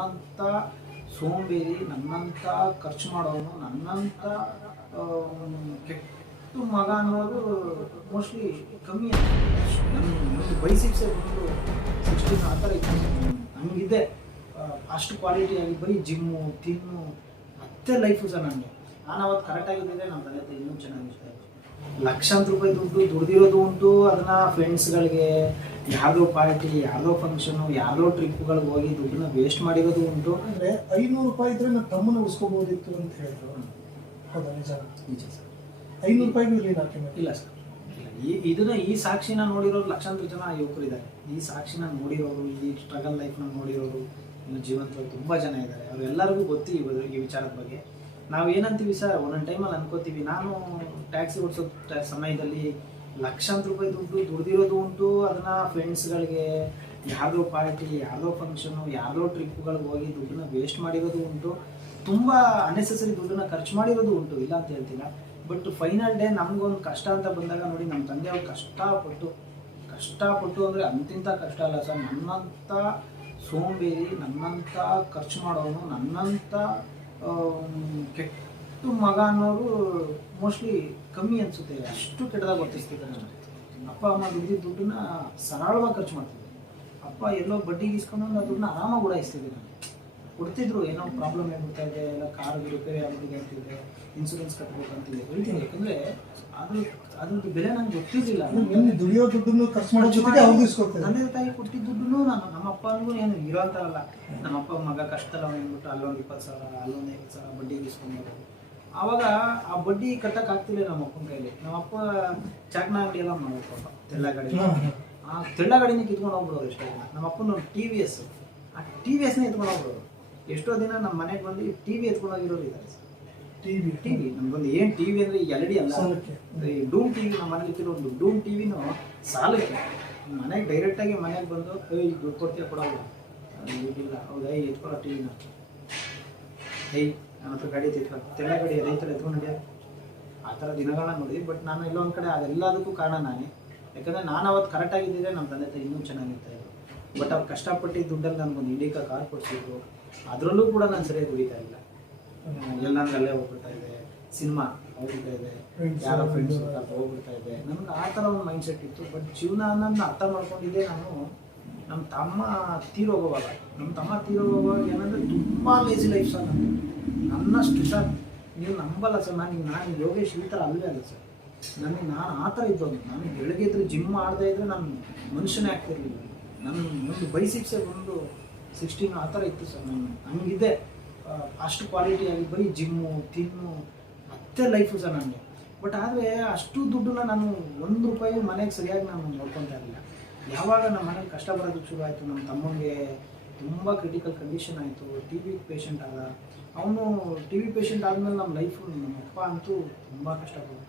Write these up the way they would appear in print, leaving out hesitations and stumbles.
ನನ್ನಂಥ ಸೋಂಬೇರಿ, ನನ್ನಂಥ ಖರ್ಚು ಮಾಡೋನು, ನನ್ನಂಥ ಕೆಟ್ಟ ಮಗ ಅನ್ನೋದು ಮೋಸ್ಟ್ಲಿ ಕಮ್ಮಿ. ನನ್ನ ಬೈಸಿಕ್ಸೇ ಬಂದು 16 ಆ ಥರ ಇತ್ತು ನನಗಿದೆ. ಅಷ್ಟು ಕ್ವಾಲಿಟಿಯಾಗಿ ಬರೀ ಜಿಮ್ಮು ತಿನ್ನು ಮತ್ತೆ ಲೈಫು ಸರ್ ನನಗೆ. ನಾನು ಅವತ್ತು ಕರೆಕ್ಟಾಗಿದ್ದರೆ ನಮ್ಮ ತಂದೆ ತಾಯಿ ಇನ್ನೂ ಚೆನ್ನಾಗಿರ್ತಾ ಇತ್ತು. ಲಕ್ಷಾಂತರ ರೂಪಾಯಿ ದುಡ್ಡು ದುಡ್ದಿರೋದು ಉಂಟು. ಅದನ್ನು ಫ್ರೆಂಡ್ಸ್ಗಳಿಗೆ ಯಾವುದೋ ಪಾರ್ಟಿ, ಯಾವುದೋ ಫಂಕ್ಷನು, ಯಾವುದೋ ಟ್ರಿಪ್ಗಳಿಗೆ ಹೋಗಿ ದುಡ್ಡನ್ನ ವೇಸ್ಟ್ ಮಾಡಿರೋದು ಉಂಟು. ಅಂದರೆ 500 ರೂಪಾಯಿ ಇದ್ದರೆ ನಾನು ತಮ್ಮನ ಉಳಿಸ್ಕೋಬೋದಿತ್ತು ಅಂತ ಹೇಳಿದ್ರು. ಹೌದಾ? ನಿಜ ನಿಜ ಸರ್. 500 ರೂಪಾಯಿಗೂ ಇಲ್ಲ ಇಲ್ಲ ಸರ್. ಇದನ್ನ ಈ ಸಾಕ್ಷಿನ ನೋಡಿರೋರು ಲಕ್ಷಾಂತರ ಜನ ಯುವಕರಿದ್ದಾರೆ. ಈ ಸಾಕ್ಷಿನ ನೋಡಿರೋರು, ಈ ಸ್ಟ್ರಗಲ್ ಲೈಫ್ನ ನೋಡಿರೋರು ಇನ್ನು ಜೀವಂತವಾಗಿ ತುಂಬ ಜನ ಇದ್ದಾರೆ. ಅವರೆಲ್ಲರಿಗೂ ಗೊತ್ತಿ ಈ ವಿಚಾರದ ಬಗ್ಗೆ. ನಾವು ಏನಂತೀವಿ ಸರ್, ಒಂದೊಂದು ಟೈಮಲ್ಲಿ ಅನ್ಕೋತೀವಿ. ನಾನು ಟ್ಯಾಕ್ಸಿ ಓಡಿಸೋ ಸಮಯದಲ್ಲಿ ಲಕ್ಷಾಂತರ ರೂಪಾಯಿ ದುಡ್ದಿರೋದು ಉಂಟು. ಅದನ್ನು ಫ್ರೆಂಡ್ಸ್ಗಳಿಗೆ ಯಾವುದೋ ಪಾರ್ಟಿ, ಯಾವುದೋ ಫಂಕ್ಷನು, ಯಾವುದೋ ಟ್ರಿಪ್ಗಳಿಗೆ ಹೋಗಿ ದುಡ್ಡನ್ನ ವೇಸ್ಟ್ ಮಾಡಿರೋದು ಉಂಟು. ತುಂಬ ಅನ್ನೆಸೆಸರಿ ದುಡ್ಡನ್ನ ಖರ್ಚು ಮಾಡಿರೋದು ಉಂಟು, ಇಲ್ಲ ಅಂತ ಹೇಳ್ತಿಲ್ಲ. ಬಟ್ ಫೈನಲ್ ಡೇ ನಮಗೊಂದು ಕಷ್ಟ ಅಂತ ಬಂದಾಗ ನೋಡಿ, ನಮ್ಮ ತಂದೆಯವ್ರು ಕಷ್ಟಪಟ್ಟು ಅಂದರೆ ಅಂತಿಂಥ ಕಷ್ಟ ಅಲ್ಲ ಸರ್. ನನ್ನಂಥ ಸೋಂಬೇರಿ, ನನ್ನಂಥ ಖರ್ಚು ಮಾಡೋನು, ನನ್ನಂಥ ಕೆಟ್ಟ ಮಗ ಅನ್ನೋರು ಮೋಸ್ಟ್ಲಿ ಕಮ್ಮಿ ಅನಿಸುತ್ತೆ. ಅಷ್ಟು ಕೆಟ್ಟದಾಗ ವರ್ತಿಸ್ತಿದ್ದಾರೆ ನನಗೆ. ಅಪ್ಪ ಅಮ್ಮ ದುಡ್ಡನ್ನ ಸರಳವಾಗಿ ಖರ್ಚು ಮಾಡ್ತಿದ್ದೆ. ಅಪ್ಪ ಎಲ್ಲೋ ಬಡ್ಡಿಗೆ ಇಸ್ಕೊಂಡು ಆ ದುಡ್ಡನ್ನ ಆರಾಮಾಗಿ ಉಡಾಯಿಸ್ತಿದ್ದೆ. ನಾನು ಕೊಡ್ತಿದ್ರು, ಏನೋ ಪ್ರಾಬ್ಲಮ್ ಆಗ್ಬಿಡ್ತಾ ಇದೆ, ಎಲ್ಲ ಕಾರು ರಿಪೇರಿ ಆಗ್ಬಿಟ್ಟಿದೆ ಅಂತಿದ್ದೆ, ಇನ್ಸೂರೆನ್ಸ್ ಕಟ್ಬೇಕು ಅಂತಿದ್ದೆ ಹೇಳ್ತೀನಿ. ಯಾಕಂದರೆ ಅದ್ರದ್ದು ಬೆಲೆ ನನಗೆ ಗೊತ್ತಿರಲಿಲ್ಲ. ದುಡಿಯೋ ದುಡ್ಡನ್ನು ಖರ್ಚು ಮಾಡೋ ಜೊತೆಗೆ ಅವ್ರು ಇಸ್ಕೊಳ್ತಾರೆ. ತಂದೆ ತಾಯಿ ಕೊಟ್ಟಿದ್ದ ದುಡ್ಡು ನಮ್ಮ ಅಪ್ಪನಿಗೂ ಏನು ಇರೋ ಅಂತಾರಲ್ಲ. ನಮ್ಮ ಅಪ್ಪ ಮಗ ಕಷ್ಟಲ್ಲ ಅಂದ್ಬಿಟ್ಟು ಅಲ್ಲೊಂದು 20,000, ಅಲ್ಲೊಂದು 50,000 ಬಡ್ಡಿಗೆ ಇಸ್ಕೊಂಡು ಆವಾಗ ಆ ಬಡ್ಡಿ ಕಟ್ಟಕ್ಕಾಗ್ತಿಲ್ಲ ನಮ್ಮ ಅಪ್ಪನ ಕೈಲಿ. ನಮ್ಮಪ್ಪ ಚಾಕ್ನ ಅಂಗಡಿ ಎಲ್ಲ ಮಾಡ್ಬೇಕು, ತೆಳ್ಳ ಗಾಡಿ. ಆ ತೆಳ್ಳ ಗಾಡಿನ ಕಿತ್ಕೊಂಡು ಹೋಗ್ಬಿಡೋರು ಎಷ್ಟೋ ದಿನ. ನಮ್ಮ ಅಪ್ಪನ TVS, ಆ TVSನೇ ಎತ್ಕೊಂಡು ಹೋಗ್ಬಿಡೋರು. ಎಷ್ಟೋ ದಿನ ನಮ್ಮ ಮನೆಗೆ ಬಂದು TV ಎತ್ಕೊಂಡು ಹೋಗಿರೋರು ಇದ್ದಾರೆ ಸರ್. ಟಿವಿ ನಮ್ಗೊಂದು ಏನು TV ಅಂದರೆ ಈ LED ಅಲ್ಲ, ಡೂಮ್ TV. ನಮ್ಮ ಮನೇಲಿ ಇಟ್ಟಿರೋ ಒಂದು ಡೂಮ್ TVನೂ ಸಾಲಕ್ಕೆ ಮನೆಗೆ ಡೈರೆಕ್ಟಾಗಿ ಮನೆಗೆ ಬಂದು ಈಗ ದುಡ್ಡು ಕೊಡ್ತೀಯ ಕೊಡೋಲ್ಲ, ದುಡ್ಡಿಲ್ಲ, ಹೌದಾ ಎತ್ಕೊಳ್ಳೋ TVನ, ನನ್ನ ಹತ್ರ ಗಾಡಿ ಎತ್ಕೊ, ತೆಳ್ಳ ಗಾಡಿ ರೈತರು ಎತ್ಕೊಂಡು ನಡೆಯೋದು. ಆ ಥರ ದಿನಗಳನ್ನ ನೋಡಿದ್ವಿ. ಬಟ್ ನಾನು ಎಲ್ಲೋ ಒಂದು ಕಡೆ ಅದೆಲ್ಲದಕ್ಕೂ ಕಾರಣ ನಾನೇ. ಯಾಕಂದರೆ ನಾನು ಅವತ್ತು ಕರೆಕ್ಟಾಗಿದ್ದರೆ ನಮ್ಮ ತಂದೆ ತಾಯಿ ಇನ್ನೂ ಚೆನ್ನಾಗಿರ್ತಾಯಿದ್ರು. ಬಟ್ ಅವ್ರು ಕಷ್ಟಪಟ್ಟು ದುಡ್ಡಲ್ಲಿ ನನಗೊಂದು ಇಂಡಿಕಾ ಕಾರ್ ಕೊಡಿಸಿದ್ರು. ಅದರಲ್ಲೂ ಕೂಡ ನಾನು ಸರಿಯಾಗಿ ದುಡಿತಾ ಇಲ್ಲ. ಎಲ್ಲ ನನಗೆ ಅಲ್ಲೇ ಹೋಗ್ಬಿಡ್ತಾ ಇದೆ, ಸಿನಿಮಾ ಹೋಗ್ಬಿಡ್ತಾ ಇದೆ, ಯಾರೋ ಫ್ರೆಂಡ್ಸ್ ಹೋಗ್ಬಿಡ್ತಾ ಇದೆ. ನನಗೆ ಆ ಥರ ಒಂದು ಮೈಂಡ್ ಸೆಟ್ ಇತ್ತು. ಬಟ್ ಜೀವನ ಅನ್ನೋದನ್ನ ಅರ್ಥ ಮಾಡ್ಕೊಂಡಿದ್ದೆ ನಾನು ನಮ್ಮ ತಮ್ಮ ತೀರೋಗುವಾಗ. ಏನಂದರೆ ತುಂಬ ಲೇಜಿ ಲೈಫ್ ಸರ್. ನನ್ನಷ್ಟು ಸರ್ ನೀವು ನಂಬಲ್ಲ ಸರ್. ನಾನು ಯೋಗೇಶ್ ಈ ಥರ ಅಲ್ಲೇ ಅಲ್ಲ ಸರ್. ನಾನು ಆ ಥರ ಇದ್ದೋದು. ನಾನು ಬೆಳಗ್ಗೆ ಇದ್ರೆ ಜಿಮ್ ಮಾಡದೇ ಇದ್ದರೆ ನಾನು ಮನುಷ್ಯನೇ ಆಗ್ತಿರ್ಲಿಲ್ಲ. ನನ್ನ ಒಂದು ಬೈಸಿಕ್ಸೇ ಬಂದು 16 ಆ ಥರ ಇತ್ತು ಸರ್. ನನಗಿದೆ ಅಷ್ಟು ಕ್ವಾಲಿಟಿಯಾಗಿ ಬರೀ ಜಿಮ್ಮು ತಿನ್ನು ಮತ್ತೆ ಲೈಫು ಸರ್ ನನಗೆ. ಬಟ್ ಆದರೆ ಅಷ್ಟು ದುಡ್ಡನ್ನ ನಾನು 1 ರೂಪಾಯಿ ಮನೆಗೆ ಸರಿಯಾಗಿ ನಾನು ನೋಡ್ಕೊತಾ ಇರಲಿಲ್ಲ. ಯಾವಾಗ ನಮ್ಮ ಮನೇಲಿ ಕಷ್ಟ ಬರೋದಕ್ಕೆ ಶುರು ಆಯಿತು, ನಮ್ಮ ತಮ್ಮನಿಗೆ ತುಂಬ ಕ್ರಿಟಿಕಲ್ ಕಂಡೀಷನ್ ಆಯಿತು, TB ಪೇಷಂಟ್ ಆದ. ಅವನು TB ಪೇಷಂಟ್ ಆದಮೇಲೆ ನಮ್ಮ ಲೈಫು, ನಮ್ಮ ಅಪ್ಪ ಅಂತೂ ತುಂಬ ಕಷ್ಟಪಟ್ಟು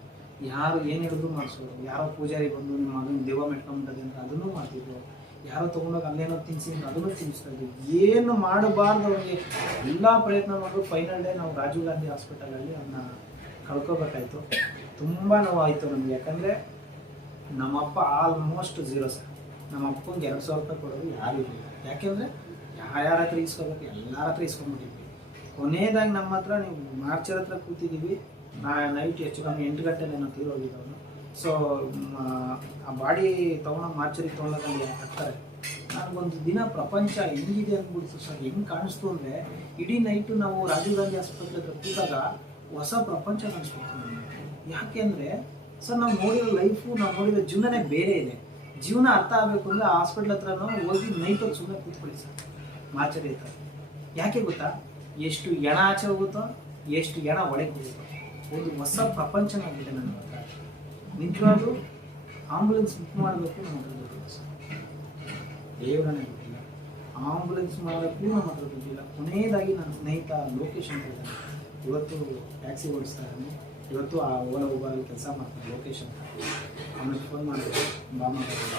ಯಾರು ಏನು ಹೇಳಿದ್ರು ಮಾಡಿಸೋರು. ಯಾರೋ ಪೂಜಾರಿ ಬಂದು ನಿಮ್ಮ ಮಗನ ದೆವ್ವ ಮೆಟ್ಕೊಂಬಿಟ್ಟದೆ ಅಂತ ಅದನ್ನು ಮಾಡ್ತಿದ್ರು. ಯಾರೋ ತೊಗೊಂಡೋಗಿ ಅಲ್ಲೇನೋ ತಿನ್ನಿಸಿ ಅಂತ ಅದನ್ನು ತಿನ್ನಿಸ್ತಾ ಇದ್ವಿ. ಏನು ಮಾಡಬಾರ್ದು ಅವನಿಗೆ ಎಲ್ಲ ಪ್ರಯತ್ನ ಮಾಡೋದು. ಫೈನಲ್ ಡೇ ನಾವು ರಾಜೀವ್ ಗಾಂಧಿ ಹಾಸ್ಪಿಟಲಲ್ಲಿ ಅವನ್ನ ಕಳ್ಕೊಬೇಕಾಯ್ತು. ತುಂಬ ನೋವಾಯಿತು ನಮಗೆ. ಯಾಕಂದರೆ ನಮ್ಮಪ್ಪ ಆಲ್ಮೋಸ್ಟ್ 0 ಸರ್. ನಮ್ಮ ಅಪ್ಪಂಗೆ 2,000 ರೂಪಾಯಿ ಕೊಡೋದು ಯಾರು ಇರಲಿಲ್ಲ. ಯಾಕೆಂದರೆ ಯಾರ ಹತ್ರ ಇಸ್ಕೋಬೇಕು ಎಲ್ಲರ ಹತ್ರ ಇಸ್ಕೊಂಡ್ಬಿಟ್ಟಿದ್ವಿ. ಕೊನೆಯದಾಗಿ ನಮ್ಮ ಹತ್ರ ನೀವು ಮಾರ್ಚರ್ ಹತ್ರ ಕೂತಿದ್ದೀವಿ. ನೈಟ್ ಹೆಚ್ಚು ಕಮ್ಮಿ 8 ಗಂಟೆಲೆ ನಾವು ತೀರೋಗಿದ್ದವನು. ಸೊ ಆ ಬಾಡಿ ತೊಗೊಂಡು ಮಾರ್ಚರಿಗೆ ತೊಗೊಂಡಲ್ಲಿ ಹಾಕ್ತಾರೆ. ನನಗೊಂದು ದಿನ ಪ್ರಪಂಚ ಹೆಂಗಿದೆ ಅಂದ್ಬಿಡ್ತು ಸರ್. ಹೆಂಗೆ ಕಾಣಿಸ್ತು ಅಂದರೆ ಇಡೀ ನೈಟು ನಾವು ರಾಜೀವ್ ಗಾಂಧಿ ಆಸ್ಪತ್ರೆ ಹತ್ರ ಕೂತಾಗ ಹೊಸ ಪ್ರಪಂಚ ಕಾಣಿಸ್ಬಿಡ್ತು ನನಗೆ. ಯಾಕೆ ಅಂದರೆ ಸರ್ ನಾವು ನೋಡಿರೋ ಲೈಫು, ನಾವು ನೋಡಿರೋ ಜೀವನನೇ ಬೇರೆ ಇದೆ. ಜೀವನ ಅರ್ಥ ಆಗಬೇಕು ಅಂದರೆ ಆ ಹಾಸ್ಪಿಟ್ಲ್ ಹತ್ರನೂ ಹೋಗಿ ನೈಟ್ ಹೊತ್ತು ಸುಮ್ಮನೆ ಕೂತ್ಕೊಳ್ಳಿ ಸರ್, ಮಾರ್ಚರಿ ಹತ್ರ. ಯಾಕೆ ಗೊತ್ತಾ, ಎಷ್ಟು ಎಣ ಆಚೆ ಹೋಗುತ್ತೋ, ಎಷ್ಟು ಎಣ ಒಳಗೆ ಹೋಗುತ್ತೋ, ಒಂದು ಹೊಸ ಪ್ರಪಂಚ ಆಗಿದೆ ನನ್ನ ಹತ್ರ. ನಿಜವಾಗ್ಲೂ ಆಂಬುಲೆನ್ಸ್ ಬುಕ್ ಮಾಡಬೇಕು ನಮ್ಮ ಹತ್ರ ದುಡ್ಡಿಲ್ಲ ಸರ್. ದೇವರನ್ನೇ ಗೊತ್ತಿಲ್ಲ. ಆಂಬುಲೆನ್ಸ್ ಮಾಡೋಕ್ಕೂ ನಮ್ಮ ಹತ್ರ ದುಡ್ಡಿಲ್ಲ. ಕೊನೆಯದಾಗಿ ನನ್ನ ಸ್ನೇಹಿತ ಲೋಕೇಶ್ ಅಂತ ಇದ್ದಾನೆ. ಇವತ್ತು ಟ್ಯಾಕ್ಸಿ ಓಡಿಸ್ತಾ ಇದ್ದಾನೆ. ಇವತ್ತು ಆ ಓಲಾ ಊಬರಲ್ಲಿ ಕೆಲಸ ಮಾಡ್ತಾನೆ ಲೋಕೇಶ್ ಅಂತ. ಅವನಿಗೆ ಫೋನ್ ಮಾಡಿದ್ರು, ಬಾ ಮಾತಾಡೋದು.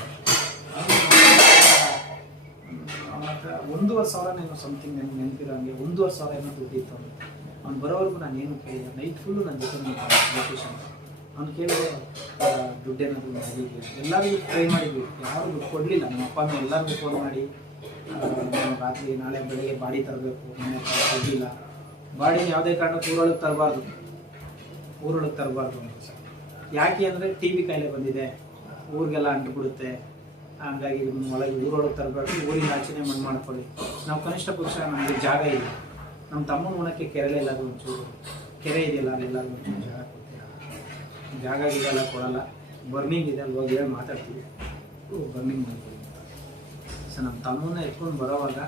ಅವನ ಹತ್ರ 1,500 ಏನೋ ಸಮಥಿಂಗ್ ನೆನಪಿರೋ ಹಂಗೆ 1,500 ಏನೋ ದುಡ್ಡಿತ್ತು ಅವನು. ಅವ್ನು ಬರೋವರೆಗೂ ನಾನು ಏನು ಕೇಳಿದೆ. ನೈಟ್ ಫುಲ್ಲು ನನ್ನ ಜೊತೆ ಲೊಕೇಶನ್ ಅಂತ. ಅವ್ನು ಕೇಳಿದೆ ದುಡ್ಡೇನಾದರೂ ಆಗಿದೆಯಾ. ಎಲ್ಲರಿಗೂ ಟ್ರೈ ಮಾಡಿದ್ವಿ, ಯಾರು ದುಡ್ಡು ಕೊಡಲಿಲ್ಲ. ನಮ್ಮ ಅಪ್ಪ ಎಲ್ಲರಿಗೂ ಫೋನ್ ಮಾಡಿ ರಾತ್ರಿ ನಾಳೆ ಬೆಳಿಗ್ಗೆ ಬಾಡಿ ತರಬೇಕು, ಮನೆ ದುಡ್ಡಿಲ್ಲ, ಬಾಡಿನ ಯಾವುದೇ ಕಾರಣಕ್ಕೂ ಊರೊಳಗೆ ತರಬಾರ್ದು ಅಂತ ಸರ್. ಯಾಕೆ ಅಂದರೆ ಟಿ ಬಿ ಕಾಯಿಲೆ ಬಂದಿದೆ, ಊರಿಗೆಲ್ಲ ಅಂಟುಬಿಡುತ್ತೆ, ಹಂಗಾಗಿ ಊರೊಳಗೆ ತರಬಾರ್ದು, ಊರಿನ ಆಚೆನೆ ಮಣ್ಣು ಮಾಡ್ಕೊಳ್ಳಿ. ನಾವು ಕನಿಷ್ಠ ಪಕ್ಷ ನಮಗೆ ಜಾಗ ಇಲ್ಲ, ನಮ್ಮ ತಮ್ಮನ ಉಣಕ್ಕೆ ಕೆರೆ ಇಲ್ಲ, ಒಂಚೂರು ಕೆರೆ ಇದೆಯಲ್ಲ ಅಲ್ಲೆಲ್ಲ ಒಂಚೂರು ಜಾಗ ಕೊಡ್ತೀರಾ, ಜಾಗ ಇದೆಲ್ಲ ಕೊಡಲ್ಲ, ಬರ್ನಿಂಗ್ ಇದೆ ಅಲ್ಲಿ ಹೋಗಿ ಹೇಳಿ ಮಾತಾಡ್ತೀವಿ, ಬರ್ನಿಂಗ್ ಮಾಡ್ತೀವಿ ಅಂತ. ಸೊ ನಮ್ಮ ತಮ್ಮನ್ನ ಎತ್ಕೊಂಡು ಬರೋವಾಗ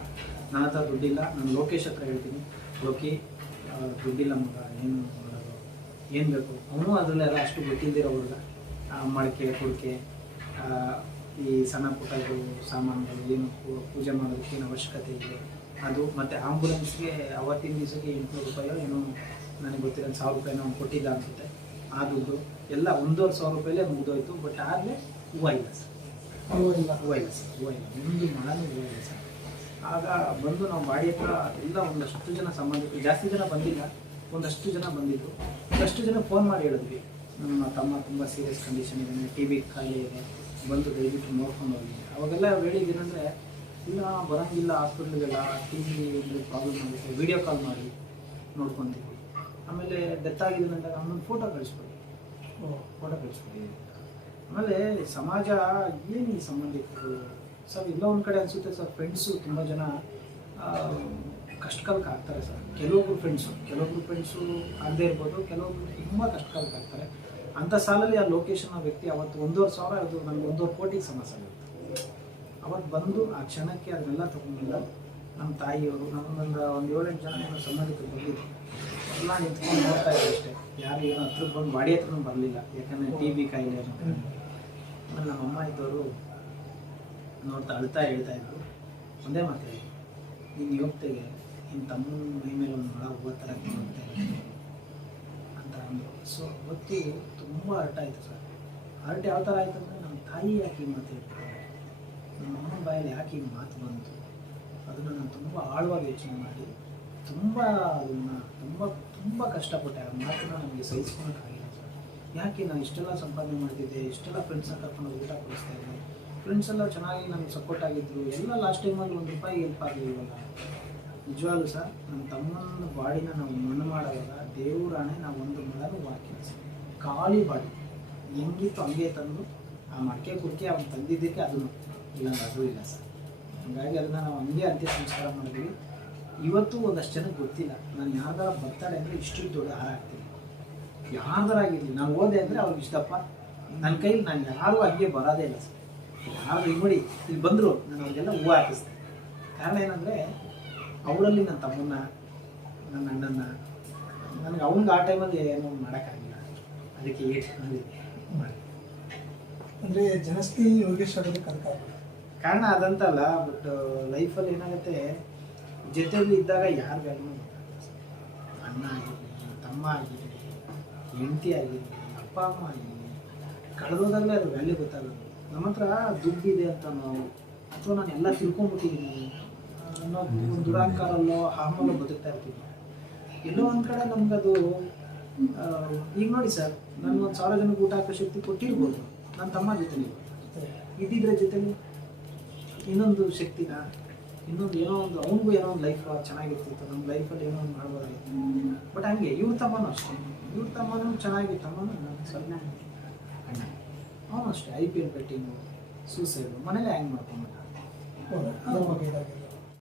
ನನ್ನ ಹತ್ರ ದುಡ್ಡಿಲ್ಲ, ನಾನು ಲೋಕೇಶ್ ಹತ್ರ ಹೇಳ್ತೀನಿ, ಲೋಕಿ ದುಡ್ಡಿಲ್ಲ ಮಗ, ಏನು ಮಾಡೋದು, ಏನು ಬೇಕು, ಅವನು ಅದರಲ್ಲೆಲ್ಲ ಅಷ್ಟು ಗೊತ್ತಿಲ್ದಿರೋ ಹುಡುಗ, ಮಡಕೆ ಕುಡಿಕೆ ಈ ಸಣ್ಣ ಪುಟ್ಟಗಳು ಸಾಮಾನುಗಳು ಏನು ಪೂಜೆ ಮಾಡೋದಕ್ಕೆ ಏನು ಅವಶ್ಯಕತೆ ಇದೆ ಅದು, ಮತ್ತು ಆಂಬುಲೆನ್ಸ್ಗೆ ಅವತ್ತಿನ ದಿವಸಕ್ಕೆ 800 ರೂಪಾಯೋ ಏನೋ ನನಗೆ ಗೊತ್ತಿರೋ 1000 ರೂಪಾಯಿನೋ ಅವ್ನು ಕೊಟ್ಟಿದ್ದ ಅನಿಸುತ್ತೆ. ಆ ದುಡ್ಡು ಎಲ್ಲ 1,500 ರೂಪಾಯಿಲೇ ಮುಗಿದೋಯ್ತು. ಬಟ್ ಆಗಲೇ ಹೂವು ಇಲ್ಲ ಸರ್, ಹೂವು ಇಲ್ಲ ಒಂದು ಮಳನೂ ಹೂವು ಇಲ್ಲ ಸರ್. ಆಗ ಬಂದು ನಾವು ಬಾಡಿ ಹತ್ರ ಎಲ್ಲ ಒಂದಷ್ಟು ಜನ ಸಂಬಂಧಿಕರು, ಜಾಸ್ತಿ ಜನ ಬಂದಿಲ್ಲ, ಒಂದಷ್ಟು ಜನ ಬಂದಿದ್ದು, ಒಂದಷ್ಟು ಜನ ಫೋನ್ ಮಾಡಿ ಹೇಳಿದ್ವಿ, ನಮ್ಮ ತಮ್ಮ ತುಂಬ ಸೀರಿಯಸ್ ಕಂಡೀಷನ್ ಇದೆ, ಟಿ ಬಿ ಕಾಯಿಲೆ ಇದೆ, ಬಂದು ದಯವಿಟ್ಟು ನೋಡ್ಕೊಂಡು ಹೋಗಿ. ಅವಾಗೆಲ್ಲ ಹೇಳಿದ್ದೀನಂದರೆ ಇಲ್ಲ ಬರೋಂಗಿಲ್ಲ ಹಾಸ್ಪಿಟ್ಲಿಗೆಲ್ಲ, ಟಿ ಬಿ ಪ್ರಾಬ್ಲಮ್ ಆಗುತ್ತೆ, ವೀಡಿಯೋ ಕಾಲ್ ಮಾಡಿ ನೋಡ್ಕೊತೀವಿ, ಆಮೇಲೆ ಡೆತ್ ಆಗಿದೆ ಅಂದಾಗ ಅವನೊಂದು ಫೋಟೋ ಕಳಿಸ್ಕೊಡಿ. ಆಮೇಲೆ ಸಮಾಜ ಏನು ಈ ಸಂಬಂಧಿಕರು ಸರ್, ಇಲ್ಲ ಒಂದು ಕಡೆ ಅನಿಸುತ್ತೆ ಸರ್, ಫ್ರೆಂಡ್ಸು ತುಂಬ ಜನ ಕಷ್ಟಕಾಲಕ್ಕೆ ಆಗ್ತಾರೆ ಸರ್. ಕೆಲವೊಬ್ರು ಫ್ರೆಂಡ್ಸು ಆಗದೇ ಇರ್ಬೋದು, ಕೆಲವೊಬ್ರು ತುಂಬ ಕಷ್ಟಕಾಲಕ್ಕೆ ಆಗ್ತಾರೆ. ಅಂಥ ಸಾಲಲ್ಲಿ ಆ ಲೊಕೇಶನ್ ವ್ಯಕ್ತಿ ಅವತ್ತು 1,500,000 ಅದು ನನಗೆ 1,500 ಕೋಟಿಗೆ ಸಮಸ್ಯೆ ಆಗುತ್ತೆ. ಅವತ್ತು ಬಂದು ಆ ಕ್ಷಣಕ್ಕೆ ಅದನ್ನೆಲ್ಲ ತೊಗೊಂಡಿಲ್ಲ. ನಮ್ಮ ತಾಯಿಯವರು ನಮ್ಮೊಂದು 7-8 ಜನ ಏನೋ ಸಂಬಂಧಿಕರು ಬಂದಿದ್ದು, ಎಲ್ಲ ನಿಂತ್ಕೊಂಡು ನೋಡ್ತಾ ಇದ್ರು ಅಷ್ಟೇ, ಯಾರು ಏನೋ ಹತ್ರಕ್ಕೆ ಬಂದು ಬಾಡಿ ಹತ್ರನೂ ಬರಲಿಲ್ಲ, ಯಾಕಂದರೆ ಟಿ ಬಿ ಕಾಯಿಲೆ ಅನ್ನೋ. ಆಮೇಲೆ ನಮ್ಮ ಅಮ್ಮ ಇದ್ದವರು ನೋಡ್ತಾ ಅಳ್ತಾ ಹೇಳ್ತಾ ಇದ್ರು, ಒಂದೇ ಮಾತು, ನೀನು ಯೋಗ್ತೆಗೆ ನಿನ್ನ ತಮ್ಮನ ಮೈ ಮೇಲೆ ಒಂದು ಮಳ ಹೂವು ಥರ ನೋಡ್ತಾ ಅಂತ ಅಂದರು. ಸೊ ಅವತ್ತು ತುಂಬ ಹರ್ಟ್ ಆಯಿತು ಸರ್. ಹರ್ಟ್ ಯಾವ ಥರ ಆಯಿತು ಅಂದರೆ, ನಮ್ಮ ತಾಯಿ ಯಾಕೆ ಹಿಂಗೆ ಮಾತು ಹೇಳ್ತಾರೆ, ನಮ್ಮ ಅಮ್ಮನ ಬಾಯಲ್ಲಿ ಯಾಕೆ ಹಿಂಗೆ ಮಾತು ಬಂತು, ಅದನ್ನು ನಾನು ತುಂಬ ಆಳವಾಗಿ ಯೋಚನೆ ಮಾಡಿ ಅದನ್ನು ತುಂಬ ಕಷ್ಟಪಟ್ಟೆ. ಆ ಮಾತನ್ನು ನನಗೆ ಸಹಿಸ್ಕೊಳಕ್ಕಾಗಿಲ್ಲ ಸರ್. ಯಾಕೆ ನಾನು ಇಷ್ಟೆಲ್ಲ ಸಂಪಾದನೆ ಮಾಡ್ತಿದ್ದೆ, ಇಷ್ಟೆಲ್ಲ ಫ್ರೆಂಡ್ಸನ್ನ ಕರ್ಕೊಂಡು ಊಟ ಕೊಡಿಸ್ತಾ ಇದ್ದೆ, ಫ್ರೆಂಡ್ಸ್ ಎಲ್ಲ ಚೆನ್ನಾಗಿ ನನಗೆ ಸಪೋರ್ಟ್ ಆಗಿದ್ದರು, ಎಲ್ಲ ಲಾಸ್ಟ್ ಟೈಮಲ್ಲಿ 1 ರೂಪಾಯಿ ಹೆಲ್ಪ್ ಆಗಲಿಲ್ವಲ್ಲ. ನಿಜವಾಗ್ಲೂ ಸರ್, ನಮ್ಮ ತಮ್ಮನ ಬಾಡಿನ ನಾವು ಮಣ್ಣು ಮಾಡುವಾಗ ದೇವರಾಣೆ ನಾವು ಒಂದು ಮಳನೂ ಹಾಕಿಲ್ಲ ಸರ್. ಖಾಲಿ ಬಾಡಿ ಹೆಂಗಿತ್ತು ಹಂಗೆ ತಂದು ಆ ಮಡಕೆ ಕುಡಿಕೆ ಅವ್ನು ತಂದಿದ್ದಕ್ಕೆ ಅದನ್ನು ಇಲ್ಲ ಅದು ಇಲ್ಲ ಸರ್. ಹಾಗಾಗಿ ಅದನ್ನು ನಾವು ಹಂಗೆ ಅಂತ್ಯ ಸಂಸ್ಕಾರ ಮಾಡಿದ್ವಿ. ಇವತ್ತು ಒಂದಷ್ಟು ಜನಕ್ಕೆ ಗೊತ್ತಿಲ್ಲ, ನಾನು ಯಾರ್ದಾರ ಬರ್ತಾರೆ ಅಂದರೆ ಇಷ್ಟು ದೊಡ್ಡ ಹಾರ ಹಾಕ್ತೀನಿ, ಯಾರ್ದಾರ ಆಗಿರಲಿ. ನಾನು ಓದೆ ಅಂದರೆ ಅವ್ರಿಗೆ ಇಷ್ಟಪ್ಪ, ನನ್ನ ಕೈಲಿ ನಾನು ಯಾರೂ ಹಂಗೆ ಬರೋದೇ ಇಲ್ಲ ಸರ್. ಯಾರು ಈಗ ನೋಡಿ ಇಲ್ಲಿ ಬಂದರು, ನಾನು ಅವ್ರಿಗೆಲ್ಲ ಹೂವು ಹಾಕಿಸ್ದೆ. ಕಾರಣ ಏನಂದರೆ, ಅವರಲ್ಲಿ ನನ್ನ ತಮ್ಮನ್ನ, ನನ್ನ ಅಣ್ಣನ, ನನಗೆ ಅವ್ನಿಗೆ ಆ ಟೈಮಲ್ಲಿ ಏನೋ ಮಾಡೋಕ್ಕಾಗಿಲ್ಲ, ಅದಕ್ಕೆ ಮಾಡಿ. ಅಂದರೆ ಜನಸ್ನೇಹಿ ಯೋಗೇಶ್ ಆಗೋದಕ್ಕೆ ಕಾರಣ ಅದಂತಲ್ಲ, ಬಟ್ ಲೈಫಲ್ಲಿ ಏನಾಗುತ್ತೆ, ಜೊತೆಯಲ್ಲಿ ಇದ್ದಾಗ ಯಾರು ವ್ಯಾಲ್ಯೂ ಗೊತ್ತಾಗುತ್ತೆ ಸರ್. ಅಣ್ಣ ಆಗಿರಲಿ, ತಮ್ಮ ಆಗಿರಲಿ, ಹೆಂಡತಿ ಆಗಿರಲಿ, ಅಪ್ಪ ಅಮ್ಮ ಆಗಿರಲಿ, ಕಳೆದೋದಾಗಲೇ ಅದು ವ್ಯಾಲ್ಯೂ ಗೊತ್ತಾಗೋದು. ನಮ್ಮ ಹತ್ರ ದುಡ್ಡಿದೆ ಅಂತ ನಾವು, ಅಥವಾ ನಾನು ಎಲ್ಲ ತಿಳ್ಕೊಂಬಿಟ್ಟಿದ್ದೀನಿ ಅನ್ನೋ ಒಂದು ದುರಾಂಕಾರಲ್ಲೋ ಹಾಮಲ್ಲೋ ಬದುಕ್ತಾ ಇರ್ತೀವಿ. ಎಲ್ಲೋ ಒಂದು ಕಡೆ ನಮಗದು ಈಗ ನೋಡಿ ಸರ್, ನಾನು 1,000 ಜನಕ್ಕೆ ಊಟ ಹಾಕೋ ಶಕ್ತಿ ಕೊಟ್ಟಿರ್ಬೋದು, ನನ್ನ ತಮ್ಮ ಜೊತೆಲಿ ಇದ್ದಿದ್ರೆ ಜೊತೆಲಿ ಇನ್ನೊಂದು ಶಕ್ತಿನ, ಇನ್ನೊಂದು ಏನೋ ಒಂದು ಅವನಿಗೂ ಏನೋ ಒಂದು ಲೈಫ್ ಚೆನ್ನಾಗಿರ್ತಿತ್ತು, ನಮ್ಮ ಲೈಫಲ್ಲಿ ಏನೋ ಒಂದು ಮಾಡ್ಬೋದಾಗಿತ್ತು. ಬಟ್ ಹಂಗೆ ಇವ್ರ ತಮ್ಮನೂ ಅಷ್ಟೇ, ಇವ್ರ ತಮ್ಮನೂ ಚೆನ್ನಾಗಿ, ತಮ್ಮನೂ ಸ್ವಲ್ಪ ಅಣ್ಣ ಅವನು ಅಷ್ಟೇ IPL ಬೆಟ್ಟಿಂಗು, ಸೂಸೈಡು, ಮನೇಲಿ ಹ್ಯಾಂಗ್ ಮಾಡ್ಕೊಂಡ್ಬಿಟ್ಟ.